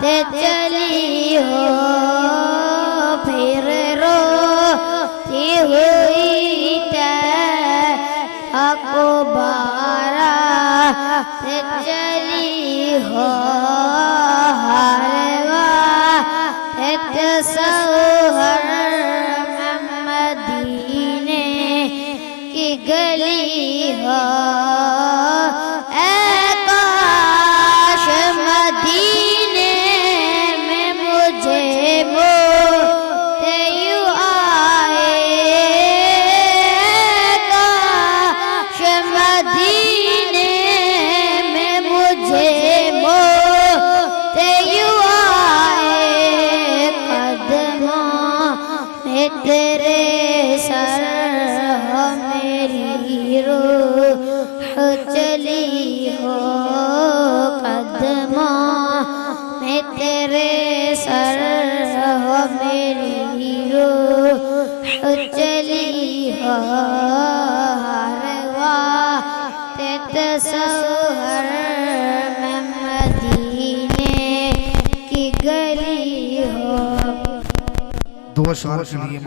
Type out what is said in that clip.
ते चली हो फिर रोती हुई अकबारा ते चली हो हरवा ते सौहर मदीने की गली हो तेरे सर हो मेरी रूह चली हो कदमों में तेरे सर हो मेरी रूह चली हो हरवा ते तसव्वुर में मदीने की गली हो। दो साल के लिए